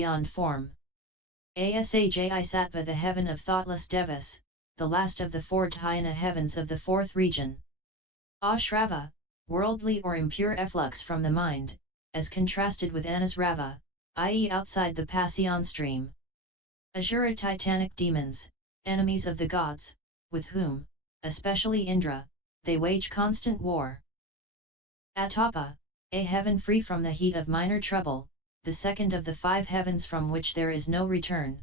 beyond form. Asajsattva, the heaven of thoughtless devas, the last of the four dhyana heavens of the fourth region. Ashrava, worldly or impure efflux from the mind, as contrasted with Anusrava, i.e. outside the Passion stream. Asura, titanic demons, enemies of the gods, with whom, especially Indra, they wage constant war. Atapa, a heaven free from the heat of minor trouble, the second of the five heavens from which there is no return.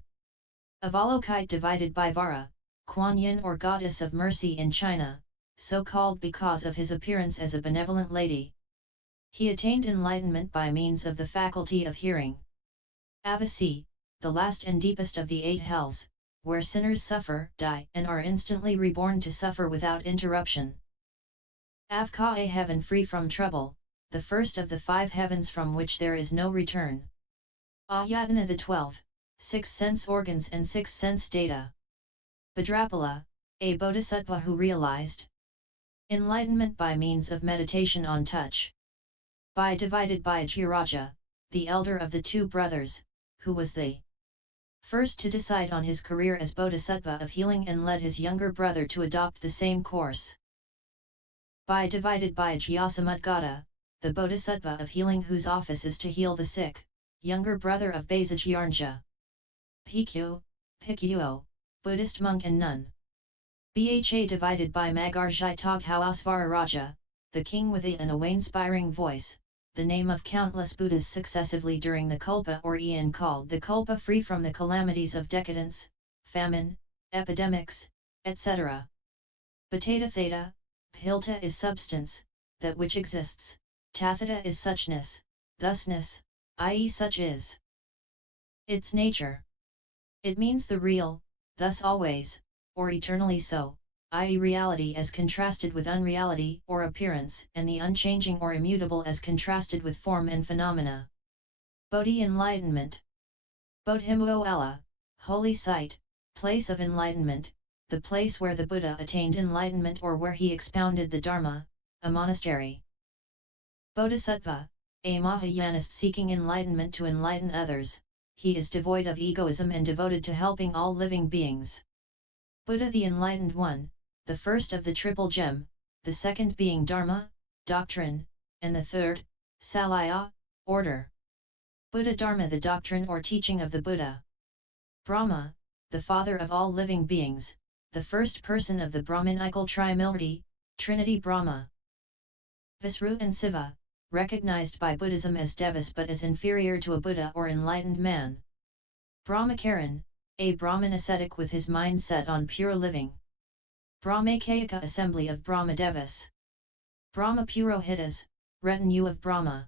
Avalokite, divided by Vara, Kuan Yin or goddess of mercy in China, so called because of his appearance as a benevolent lady. He attained enlightenment by means of the faculty of hearing. Avasi, the last and deepest of the eight hells, where sinners suffer, die, and are instantly reborn to suffer without interruption. Avka, a heaven free from trouble, the first of the five heavens from which there is no return. Ayatana, the 12, 6 sense organs and 6 sense data. Bhadrapala, a bodhisattva who realized enlightenment by means of meditation on touch. Divided by Ajiraja, the elder of the two brothers, who was the first to decide on his career as bodhisattva of healing and led his younger brother to adopt the same course. Divided by Jyasamudgata, the bodhisattva of healing whose office is to heal the sick, younger brother of Basajarnja. Bhikkhu, Buddhist monk and nun. Bha, divided by Magarjai Toghausvara Raja, the king with an awe-inspiring voice, the name of countless Buddhas successively during the Kalpa or Eon called the Kalpa, free from the calamities of decadence, famine, epidemics, etc. Bhatata Theta, Bhilta is substance, that which exists, Tathata is suchness, thusness, i.e. such is its nature. It means the real, thus always, or eternally so, i.e. reality as contrasted with unreality or appearance, and the unchanging or immutable as contrasted with form and phenomena. Bodhi, enlightenment. Bodhimuoala, holy site, place of enlightenment, the place where the Buddha attained enlightenment or where he expounded the Dharma, a monastery. Bodhisattva, a Mahayanist seeking enlightenment to enlighten others, he is devoid of egoism and devoted to helping all living beings. Buddha, the enlightened one, the first of the triple gem, the second being Dharma, doctrine, and the third, Salaya, order. Buddha Dharma, the doctrine or teaching of the Buddha. Brahma, the father of all living beings, the first person of the Brahmanical Trimurti, Trinity Brahma. Visru and Siva, recognized by Buddhism as devas but as inferior to a Buddha or enlightened man. Brahmacharan, a Brahmin ascetic with his mind set on pure living. Brahmakayaka, assembly of Brahmadevas. Brahma Purohitas, retinue of Brahma.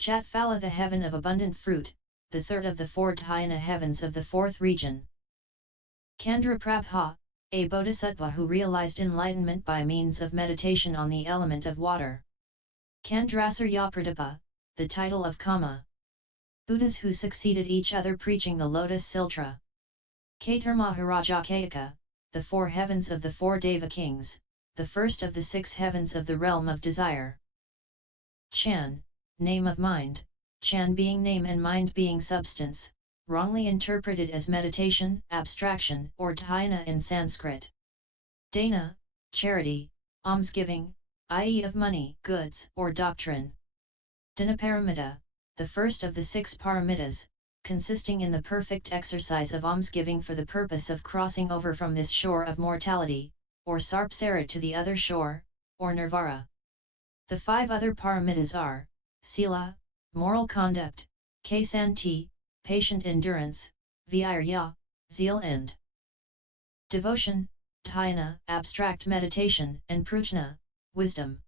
Chatphala, the heaven of abundant fruit, the third of the four dhyana heavens of the fourth region. Kandraprabha, a bodhisattva who realized enlightenment by means of meditation on the element of water. Kandrasarya, the title of Kama. Buddhas who succeeded each other preaching the Lotus Sutra. Katarmaharajakayaka, the four heavens of the four Deva kings, the first of the 6 heavens of the realm of desire. Chan, name of mind, Chan being name and mind being substance, wrongly interpreted as meditation, abstraction, or dhyana in Sanskrit. Dana, charity, almsgiving, i.e. of money, goods, or doctrine. Dhanaparamita, the first of the 6 paramitas, consisting in the perfect exercise of almsgiving for the purpose of crossing over from this shore of mortality, or Sarpsara to the other shore, or Nirvara. The 5 other paramitas are, Sila, moral conduct, Ksanti, patient endurance, Virya, zeal and devotion, Dhyana, abstract meditation, and Prajna, wisdom.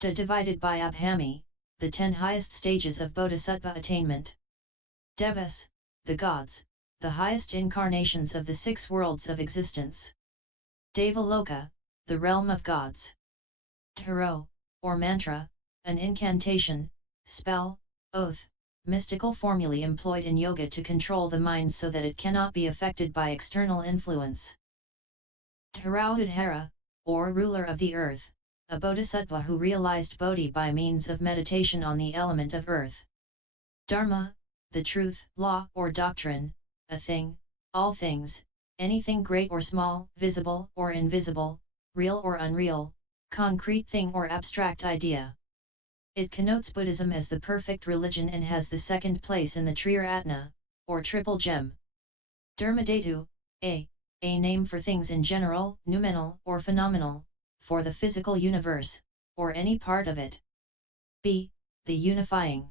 Divided by Abhami, the 10 highest stages of Bodhisattva attainment. Devas, the gods, the highest incarnations of the 6 worlds of existence. Devaloka, the realm of gods. Taro, or mantra, an incantation, spell, oath, mystical formulae employed in yoga to control the mind so that it cannot be affected by external influence. Tarauhudhara, or ruler of the earth, a bodhisattva who realized Bodhi by means of meditation on the element of earth. Dharma, the truth, law or doctrine, a thing, all things, anything great or small, visible or invisible, real or unreal, concrete thing or abstract idea. It connotes Buddhism as the perfect religion and has the second place in the Triratna, or triple gem. Dharmadhatu, a name for things in general, noumenal or phenomenal, for the physical universe, or any part of it. b. The unifying,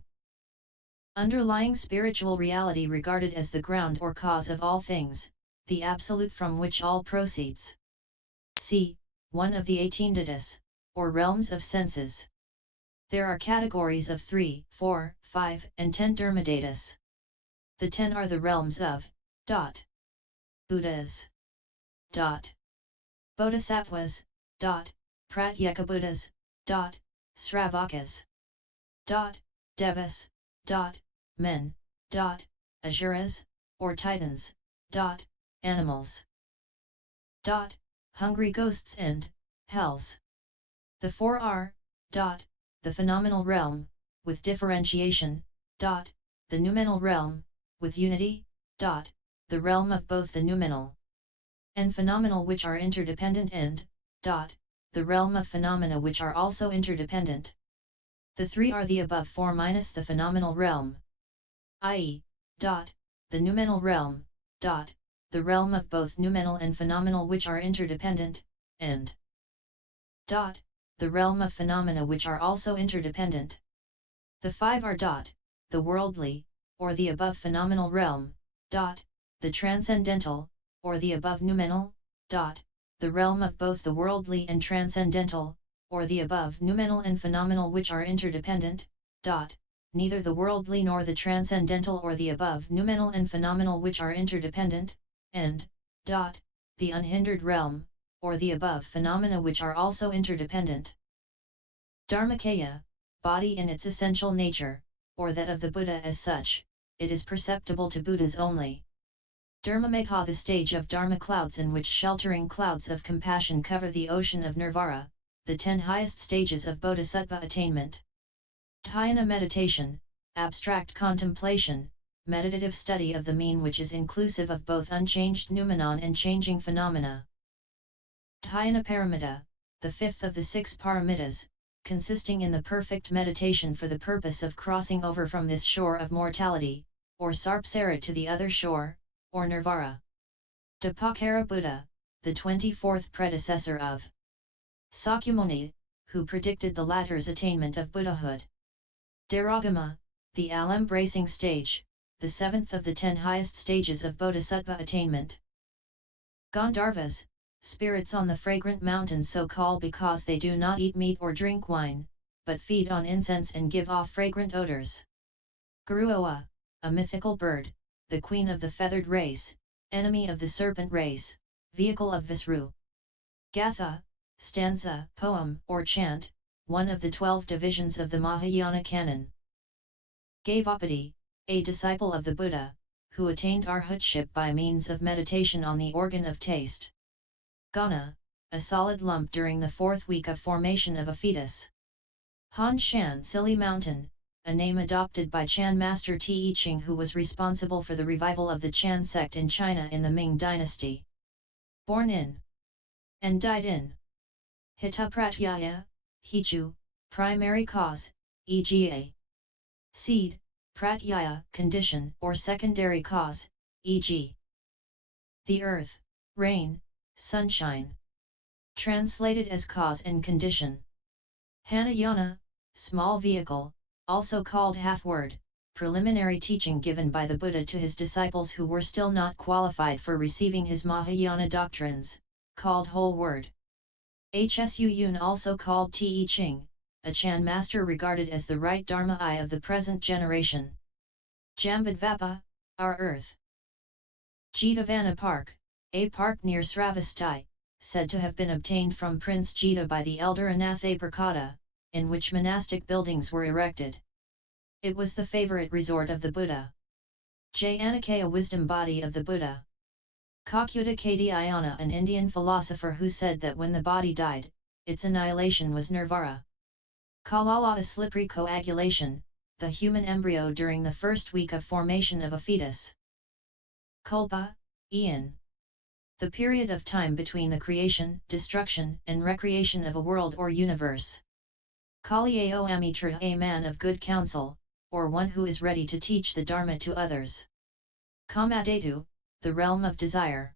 underlying spiritual reality regarded as the ground or cause of all things, the absolute from which all proceeds. c. One of the 18 dhatu's, or realms of senses. There are categories of 3, 4, 5, and 10 dharmadhatus. The 10 are the realms of Buddhas, Bodhisattvas, Pratyekabuddhas, Sravakas, Devas, men, Asuras, or Titans, animals, hungry ghosts and hells. The 4 are the phenomenal realm, with differentiation, the noumenal realm, with unity, the realm of both the noumenal and phenomenal which are interdependent, and the realm of phenomena which are also interdependent. The 3 are the above 4 minus the phenomenal realm, i.e., the noumenal realm, the realm of both noumenal and phenomenal which are interdependent, and the realm of phenomena which are also interdependent. The 5 are the worldly, or the above phenomenal realm, the transcendental, or the above noumenal, the realm of both the worldly and transcendental, or the above noumenal and phenomenal which are interdependent, neither the worldly nor the transcendental or the above noumenal and phenomenal which are interdependent, and the unhindered realm, or the above phenomena which are also interdependent. Dharmakaya, body in its essential nature, or that of the Buddha as such, it is perceptible to Buddhas only. Dharmamekha, the stage of Dharma clouds in which sheltering clouds of compassion cover the ocean of nirvana, the 10 highest stages of bodhisattva attainment. Dhyana meditation, abstract contemplation, meditative study of the mean which is inclusive of both unchanged noumenon and changing phenomena. Dhyana paramita, the 5th of the 6 paramitas, consisting in the perfect meditation for the purpose of crossing over from this shore of mortality, or Sarpsara to the other shore, or nirvana. Dipakara Buddha, the 24th predecessor of Sakyamuni, who predicted the latter's attainment of Buddhahood. Dharagama, the all-embracing stage, the 7th of the 10 highest stages of bodhisattva attainment. Gandharvas, spirits on the fragrant mountains, so called because they do not eat meat or drink wine, but feed on incense and give off fragrant odors. Garuoa, a mythical bird, the queen of the feathered race, enemy of the serpent race, vehicle of Visru. Gatha, stanza, poem, or chant, one of the 12 divisions of the Mahayana canon. Gavapati, a disciple of the Buddha, who attained arhatship by means of meditation on the organ of taste. Gana, a solid lump during the 4th week of formation of a fetus. Han Shan, Silly Mountain, a name adopted by Chan master Te Ching, who was responsible for the revival of the Chan sect in China in the Ming dynasty. Born in and died in. Hita Pratyaya, Hichu, primary cause, e.g. seed, Pratyaya, condition or secondary cause, e.g. the earth, rain, sunshine. Translated as cause and condition. Hanayana, small vehicle, also called half-word, preliminary teaching given by the Buddha to his disciples who were still not qualified for receiving his Mahayana doctrines, called whole word. Hsu Yun, also called Te Ching, a Chan master regarded as the right Dharma eye of the present generation. Jambudvapa, our earth. Jetavana Park, a park near Sravastai, said to have been obtained from Prince Jeta by the elder Anathaprakata, in which monastic buildings were erected. It was the favorite resort of the Buddha. Jayanakaya, wisdom body of the Buddha. Kakyuta Kadayana, an Indian philosopher who said that when the body died, its annihilation was nirvana. Kalala, a slippery coagulation, the human embryo during the first week of formation of a fetus. Kalpa, eon. The period of time between the creation, destruction, and recreation of a world or universe. Kalyao Amitra, a man of good counsel, or one who is ready to teach the Dharma to others. Kamadhatu, the realm of desire.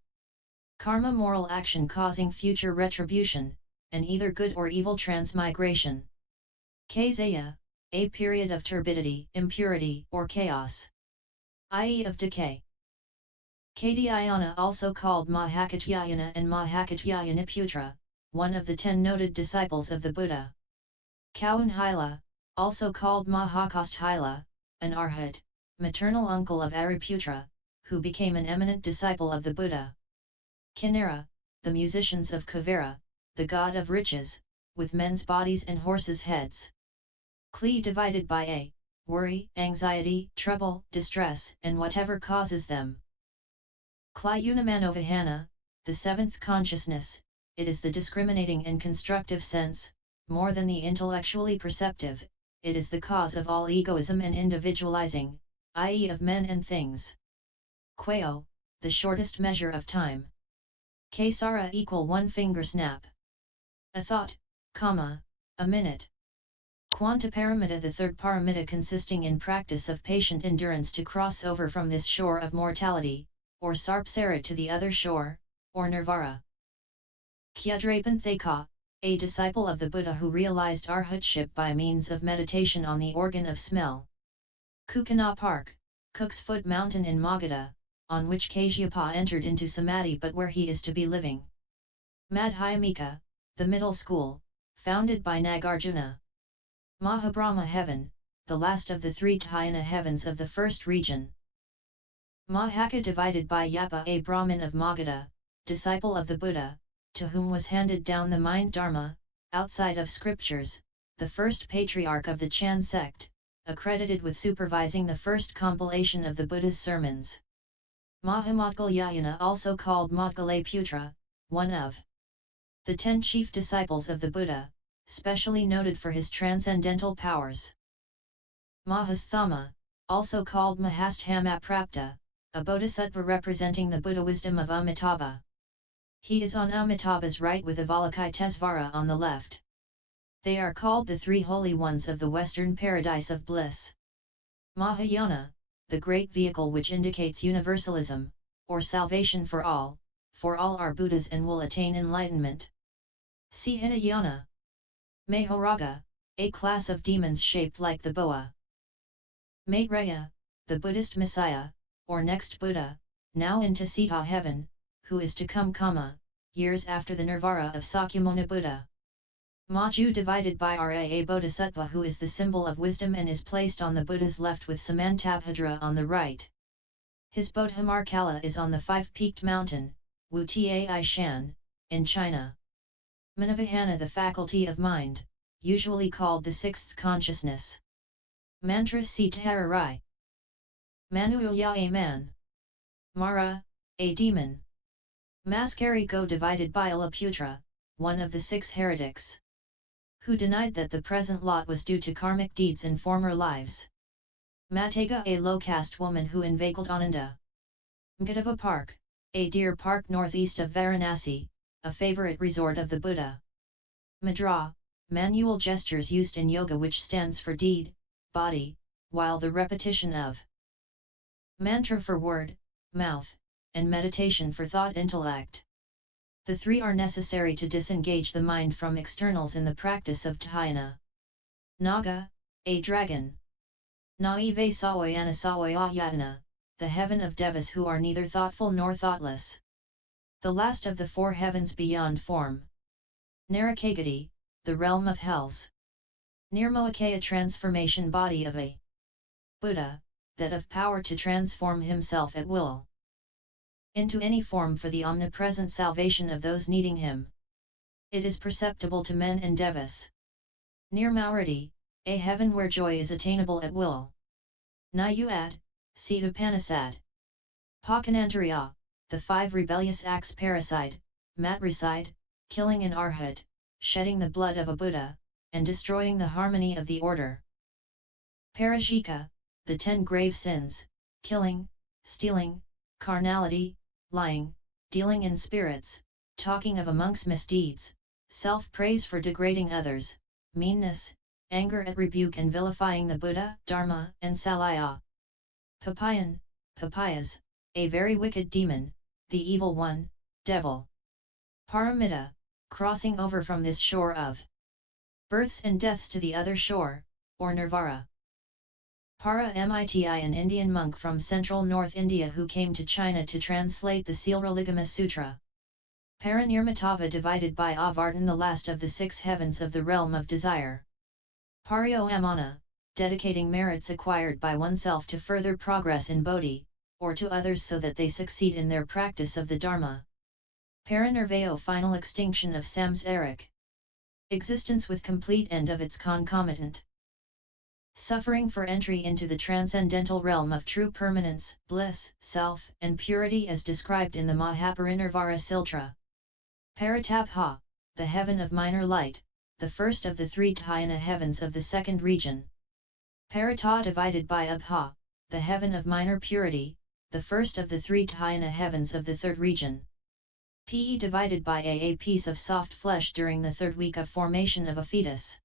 Karma, moral action causing future retribution, and either good or evil transmigration. Kazaya, a period of turbidity, impurity, or chaos, i.e. of decay. Katyayana, also called Mahakatyayana and Mahakatyayaniputra, one of the 10 noted disciples of the Buddha. Kaunhila, also called Mahakasthila, an arhat, maternal uncle of Ariputra, who became an eminent disciple of the Buddha. Kinnara, the musicians of Kuvera, the god of riches, with men's bodies and horses' heads. Kli, divided by a, worry, anxiety, trouble, distress, and whatever causes them. Klyunamanovahana, the 7th consciousness, it is the discriminating and constructive sense, more than the intellectually perceptive, it is the cause of all egoism and individualizing, i.e. of men and things. Kweo, the shortest measure of time. Kesara equal 1 finger snap. A thought, comma, a minute. Quantaparamita, the 3rd paramita, consisting in practice of patient endurance to cross over from this shore of mortality, or Sarpsara to the other shore, or Nirvara. Kyadrapanthaka, a disciple of the Buddha who realized arhatship by means of meditation on the organ of smell. Kukana Park, Cook's Foot Mountain in Magadha, on which Kashyapa entered into samadhi but where he is to be living. Madhyamika, the middle school, founded by Nagarjuna. Mahabrahma heaven, the last of the 3 dhyana heavens of the 1st region. Mahaka, divided by Yapa, a Brahmin of Magadha, disciple of the Buddha, to whom was handed down the mind Dharma, outside of scriptures, the 1st patriarch of the Chan sect, accredited with supervising the 1st compilation of the Buddha's sermons. Mahamadgalyayana, also called Madgalaputra, one of the 10 chief disciples of the Buddha, specially noted for his transcendental powers. Mahasthama, also called Mahasthamaprapta, a bodhisattva representing the Buddha wisdom of Amitabha. He is on Amitabha's right with Avalokitesvara on the left. They are called the 3 holy ones of the western paradise of bliss. Mahayana, the great vehicle which indicates universalism, or salvation for all are Buddhas and will attain enlightenment. See Hinayana. Mahoraga, a class of demons shaped like the boa. Maitreya, the Buddhist Messiah, or next Buddha, now in Tasita heaven, who is to come, years after the Nirvara of Sakyamuni Buddha. Maju, divided by Ra, a Bodhisattva who is the symbol of wisdom and is placed on the Buddha's left with Samantabhadra on the right. His Bodhimarkala is on the 5-peaked mountain, Wu Tai Shan, in China. Manavahana, the faculty of mind, usually called the 6th consciousness. Mantra Sitararai. Manuya, a man. Mara, a demon. Mascarico, divided by Alaputra, one of the 6 heretics, who denied that the present lot was due to karmic deeds in former lives. Matega, a low-caste woman who inveigled Ananda. Gadava Park, a deer park northeast of Varanasi, a favorite resort of the Buddha. Mudra, manual gestures used in yoga which stands for deed, body, while the repetition of mantra for word, mouth, and meditation for thought intellect. The 3 are necessary to disengage the mind from externals in the practice of dhyana. Naga, a dragon. Naive Sawayana Sawayayatana, the heaven of devas who are neither thoughtful nor thoughtless. The last of the 4 heavens beyond form. Narakagati, the realm of hells. Nirmoakaya, transformation body of a Buddha, that of power to transform himself at will into any form for the omnipresent salvation of those needing him. It is perceptible to men and devas. Nirmaurati, a heaven where joy is attainable at will. Nayuad, seat of Panasad. Pakanantariya, the 5 rebellious acts: parricide, matricide, killing an arhat, shedding the blood of a Buddha, and destroying the harmony of the order. Parajika, the 10 grave sins: killing, stealing, carnality, lying, dealing in spirits, talking of a monk's misdeeds, self-praise for degrading others, meanness, anger at rebuke and vilifying the Buddha, Dharma, and Salaya. Papayan, papayas, a very wicked demon, the evil one, devil. Paramita, crossing over from this shore of births and deaths to the other shore, or nirvana. Paramiti, an Indian monk from central North India who came to China to translate the Shurangama Sutra. Paranirmatava, divided by Avartan, the last of the 6 heavens of the realm of desire. Pariyomana, dedicating merits acquired by oneself to further progress in Bodhi, or to others so that they succeed in their practice of the Dharma. Parinirvayo, final extinction of samsaric existence with complete end of its concomitant suffering for entry into the transcendental realm of true permanence, bliss, self, and purity as described in the Mahaparinirvara Sutra. Paratapha, the heaven of minor light, the first of the 3 dhyana heavens of the 2nd region. Parata, divided by Abha, the heaven of minor purity, the first of the 3 dhyana heavens of the 3rd region. Pe, divided by a piece of soft flesh during the 3rd week of formation of a fetus.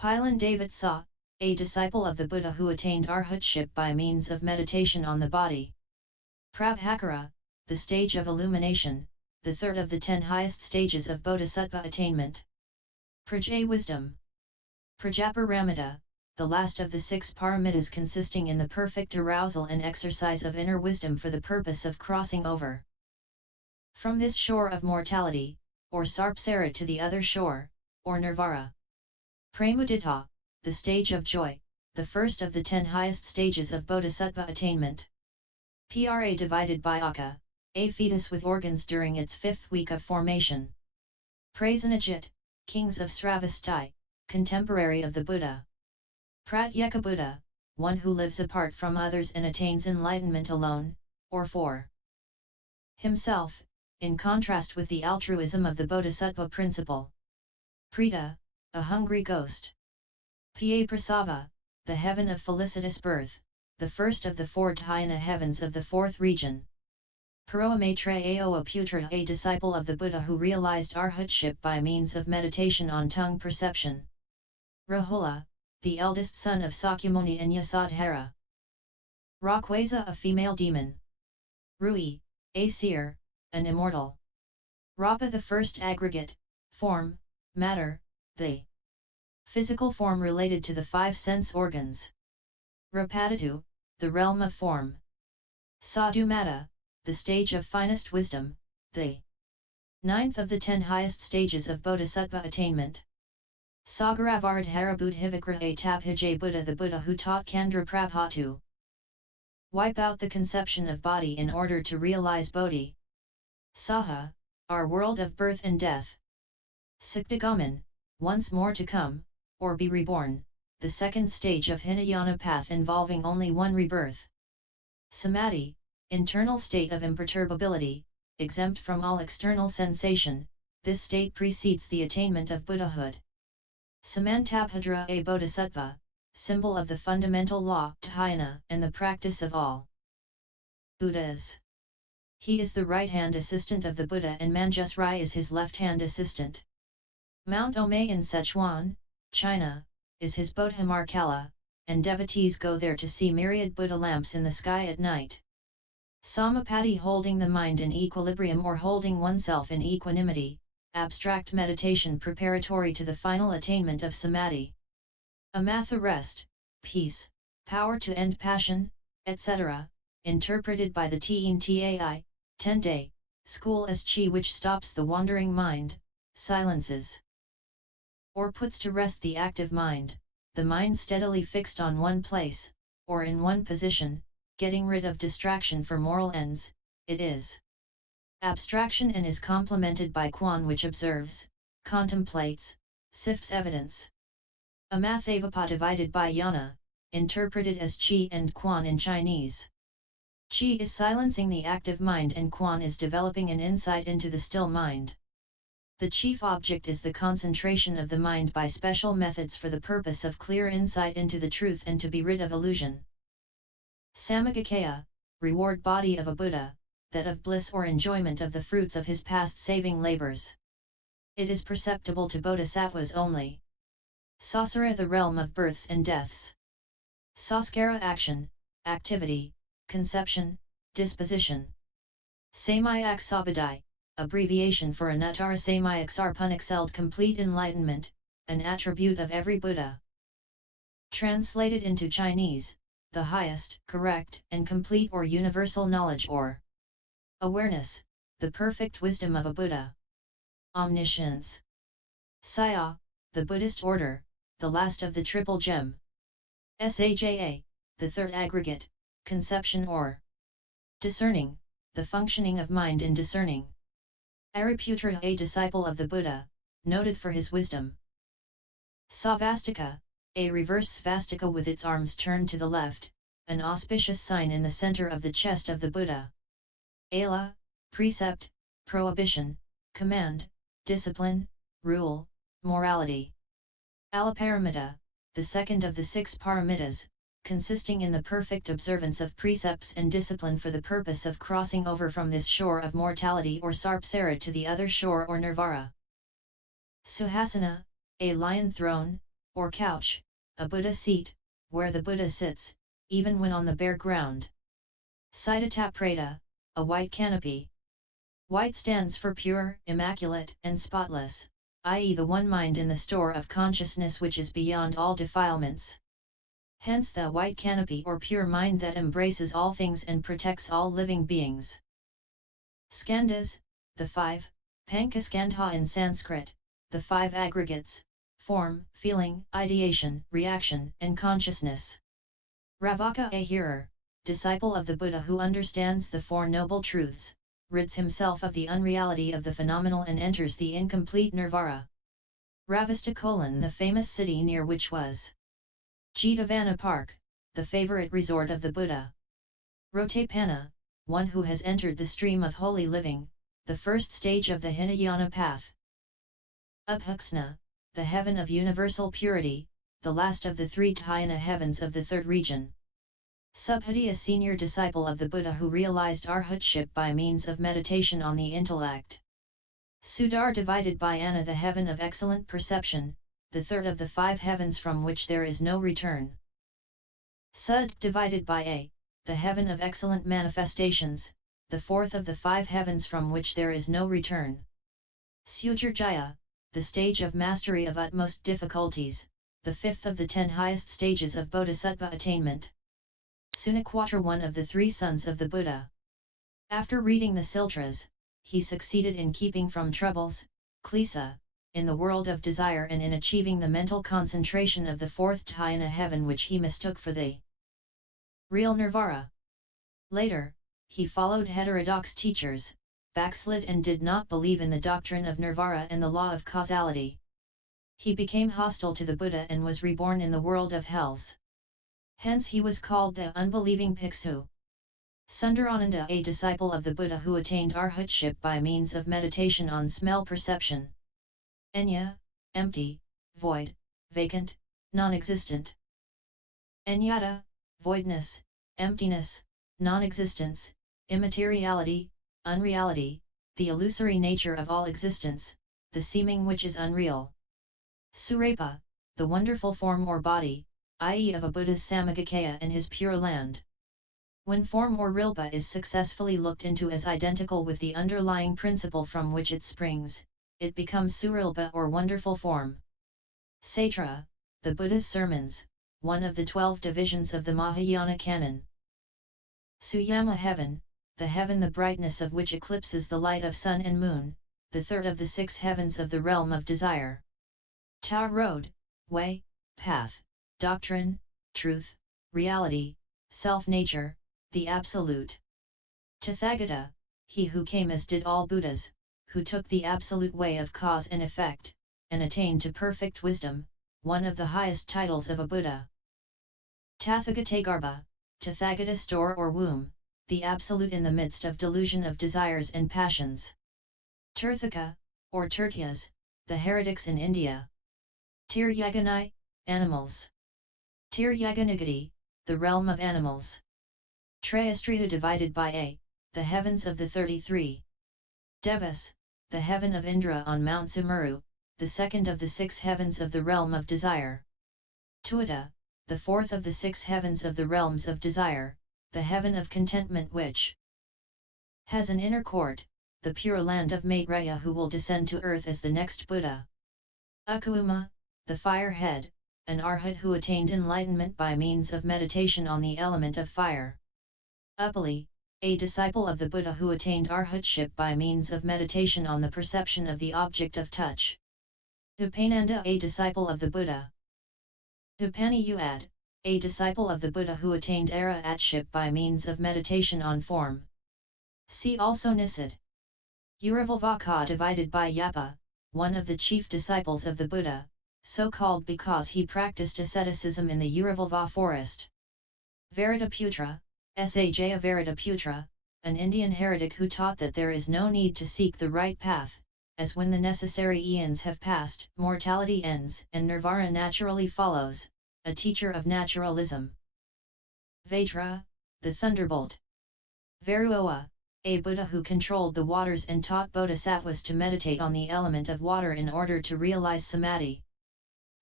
Pilan Davidsa, a disciple of the Buddha who attained arhatship by means of meditation on the body. Prabhakara, the stage of illumination, the 3rd of the 10 highest stages of Bodhisattva attainment. Prajay, wisdom. Prajaparamita, the last of the 6 paramitas consisting in the perfect arousal and exercise of inner wisdom for the purpose of crossing over from this shore of mortality, or Sarpsara, to the other shore, or Nirvana. Pramudita, the stage of joy, the first of the 10 highest stages of Bodhisattva attainment. Pra, divided by Aka, a fetus with organs during its 5th week of formation. Prasanajit, kings of Sravastai, contemporary of the Buddha. Pratyeka Buddha, one who lives apart from others and attains enlightenment alone, or for himself, in contrast with the altruism of the Bodhisattva principle. Prita, a hungry ghost. Pa Prasava, the heaven of felicitous birth, the first of the 4 dhyana heavens of the 4th region. Paroamatrayao Putra, a disciple of the Buddha who realized arhatship by means of meditation on tongue perception. Rahula, the eldest son of Sakyamuni and Yasodhara. Rakwasa, a female demon. Rui, a seer, an immortal. Rapa, the first aggregate, form, matter, the physical form related to the 5 sense organs. Rapatatu, the realm of form. Sadhumata, the stage of finest wisdom, the 9th of the 10 highest stages of Bodhisattva attainment. Sagaravardhara Buddhivikra Tabhijay Buddha, the Buddha who taught Kandra Prabha to wipe out the conception of body in order to realize Bodhi. Saha, our world of birth and death. Siktagaman, once more to come, or be reborn, the 2nd stage of Hinayana path involving only one rebirth. Samadhi, internal state of imperturbability, exempt from all external sensation, this state precedes the attainment of Buddhahood. Samantabhadra, a bodhisattva, symbol of the fundamental law, dhyana, and the practice of all Buddhas. He is the right-hand assistant of the Buddha and Manjusri is his left-hand assistant. Mount Omei in Sichuan, China, is his Bodhimarkala, and devotees go there to see myriad Buddha lamps in the sky at night. Samapati, holding the mind in equilibrium or holding oneself in equanimity, abstract meditation preparatory to the final attainment of Samadhi. Amatha, rest, peace, power to end passion, etc., interpreted by the TNTAI, 10-day, school as Chi, which stops the wandering mind, silences or puts to rest the active mind, the mind steadily fixed on one place, or in one position, getting rid of distraction for moral ends. It is abstraction and is complemented by Kuan, which observes, contemplates, sifts evidence. øamathaVipa, divided by yana, interpreted as Chih and Kuan in Chinese. Chi is silencing the active mind and Kuan is developing an insight into the still mind. The chief object is the concentration of the mind by special methods for the purpose of clear insight into the truth and to be rid of illusion. Samyaksaübodhi, reward body of a Buddha, that of bliss or enjoyment of the fruits of his past saving labors. It is perceptible to Bodhisattvas only. Saüsara, the realm of births and deaths. Saüskara, action, activity, conception, disposition. Samyaksaübodhi, abbreviation for Anuttarasamyaksarpunexcelled, complete enlightenment, an attribute of every Buddha. Translated into Chinese, the highest, correct, and complete or universal knowledge or awareness, the perfect wisdom of a Buddha. Omniscience. Saya, the Buddhist order, the last of the triple gem. Saja, the third aggregate, conception or discerning, the functioning of mind in discerning. Ariputra, a disciple of the Buddha, noted for his wisdom. Savastika, a reverse svastika with its arms turned to the left, an auspicious sign in the center of the chest of the Buddha. Ala, precept, prohibition, command, discipline, rule, morality. Alaparamita, the second of the 6 paramitas, consisting in the perfect observance of precepts and discipline for the purpose of crossing over from this shore of mortality or Samsara to the other shore or nirvana. Suhasana, a lion throne, or couch, a Buddha seat, where the Buddha sits, even when on the bare ground. Siddhatapreta, a white canopy. White stands for pure, immaculate, and spotless, i.e. the one mind in the store of consciousness which is beyond all defilements. Hence the white canopy or pure mind that embraces all things and protects all living beings. Skandhas, the 5, Panchaskandha in Sanskrit, the 5 aggregates, form, feeling, ideation, reaction, and consciousness. Ravaka, a hearer, disciple of the Buddha who understands the 4 noble truths, rids himself of the unreality of the phenomenal and enters the incomplete nirvana. Ravista, the famous city near which was Jetavana Park, the favorite resort of the Buddha. Rotapana, one who has entered the stream of holy living, the first stage of the Hinayana path. Abhuksna, the heaven of universal purity, the last of the 3 dhyana heavens of the 3rd region. Subhuti, a senior disciple of the Buddha who realized arhatship by means of meditation on the intellect. Sudar, divided by Ana, the heaven of excellent perception, the 3rd of the 5 heavens from which there is no return. Sud, divided by A, the heaven of excellent manifestations, the 4th of the 5 heavens from which there is no return. Sujurjaya, the stage of mastery of utmost difficulties, the 5th of the 10 highest stages of Bodhisattva attainment. Sunakwatra, one of the 3 sons of the Buddha. After reading the Sutras, he succeeded in keeping from troubles, klesa, in the world of desire and in achieving the mental concentration of the 4th dhyana heaven which he mistook for the real nirvana. Later, he followed heterodox teachers, backslid and did not believe in the doctrine of nirvana and the law of causality. He became hostile to the Buddha and was reborn in the world of hells. Hence he was called the unbelieving Bhiksu. Sundarananda, a disciple of the Buddha who attained arhatship by means of meditation on smell perception. Enya, empty, void, vacant, non-existent. Enyata, voidness, emptiness, non-existence, immateriality, unreality, the illusory nature of all existence, the seeming which is unreal. Surapa, the wonderful form or body, i.e. of a Buddha's Sambhogakaya and his pure land. When form or rilpa is successfully looked into as identical with the underlying principle from which it springs, it becomes surilpa or wonderful form. Satra, the Buddha's sermons, one of the 12 divisions of the Mahayana canon. Suyama, heaven, the heaven the brightness of which eclipses the light of sun and moon, the 3rd of the 6 heavens of the realm of desire. Ta, road, way, path, doctrine, truth, reality, self-nature, the absolute. Tathagata, he who came as did all Buddhas, who took the absolute way of cause and effect, and attained to perfect wisdom, one of the highest titles of a Buddha. Tathagatagarbha, Tathagata store or womb, the absolute in the midst of delusion of desires and passions. Tirthaka, or Tirtyas, the heretics in India. Tiryaganai, animals. Tiryaganagati, the realm of animals. Trayastrihu divided by A, the heavens of the 33. Devas, the heaven of Indra on Mount Sumeru, the second of the 6 heavens of the realm of desire. Tuata, the fourth of the 6 heavens of the realms of desire, the heaven of contentment which has an inner court, the pure land of Maitreya who will descend to earth as the next Buddha. Akuma, the fire head, an arhat who attained enlightenment by means of meditation on the element of fire. Upali, a disciple of the Buddha who attained arhatship by means of meditation on the perception of the object of touch. Upananda, a disciple of the Buddha. Upaniyuad, a disciple of the Buddha who attained arahatship by means of meditation on form. See also Nisid. Uravalvaka divided by Yapa, one of the chief disciples of the Buddha, so called because he practiced asceticism in the Uravalva forest. Varitaputra, Sajaya Varitaputra, an Indian heretic who taught that there is no need to seek the right path, as when the necessary eons have passed, mortality ends and nirvana naturally follows, a teacher of naturalism. Vajra, the thunderbolt. Varuoa, a Buddha who controlled the waters and taught Bodhisattvas to meditate on the element of water in order to realize samadhi.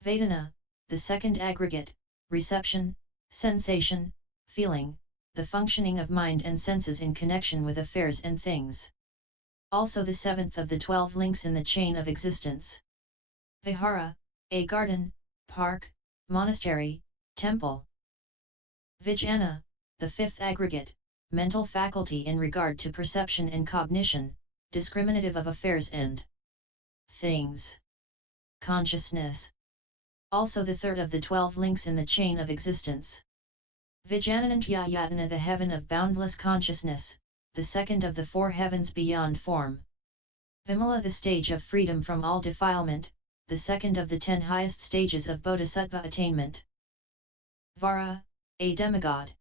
Vedana, the second aggregate, reception, sensation, feeling, the functioning of mind and senses in connection with affairs and things. Also the 7th of the 12 links in the chain of existence. Vihara, a garden, park, monastery, temple. Vijnana, the 5th aggregate, mental faculty in regard to perception and cognition, discriminative of affairs and things. Consciousness. Also the 3rd of the 12 links in the chain of existence. Vijnanantya-yatana, the heaven of boundless consciousness, the 2nd of the 4 heavens beyond form. Vimala, the stage of freedom from all defilement, the 2nd of the 10 highest stages of Bodhisattva attainment. Vara, a demigod.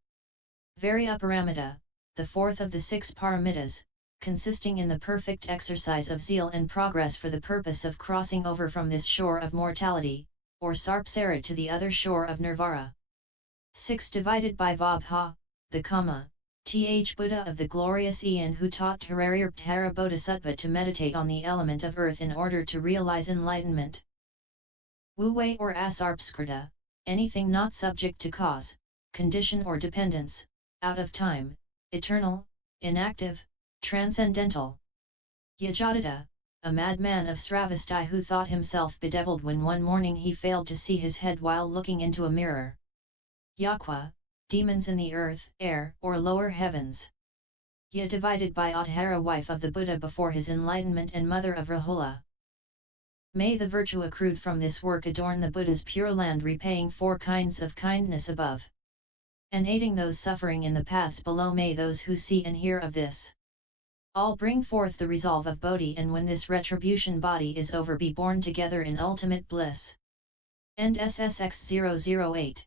Varyaparamita, the 4th of the 6 paramitas, consisting in the perfect exercise of zeal and progress for the purpose of crossing over from this shore of mortality, or Sarpsara to the other shore of Nirvana. 6 divided by Vabha, the Kama, Th Buddha of the glorious Eon who taught Tararirptara Bodhisattva to meditate on the element of earth in order to realize enlightenment. Wu-wei or Asarpskrita, anything not subject to cause, condition or dependence, out of time, eternal, inactive, transcendental. Yajadata, a madman of Sravasti who thought himself bedeviled when one morning he failed to see his head while looking into a mirror. Yakwa, demons in the earth, air, or lower heavens. Ya divided by Adhara, wife of the Buddha before his enlightenment and mother of Rahula. May the virtue accrued from this work adorn the Buddha's pure land, repaying 4 kinds of kindness above, and aiding those suffering in the paths below. May those who see and hear of this all bring forth the resolve of Bodhi, and when this retribution body is over, be born together in ultimate bliss. End SSX 008.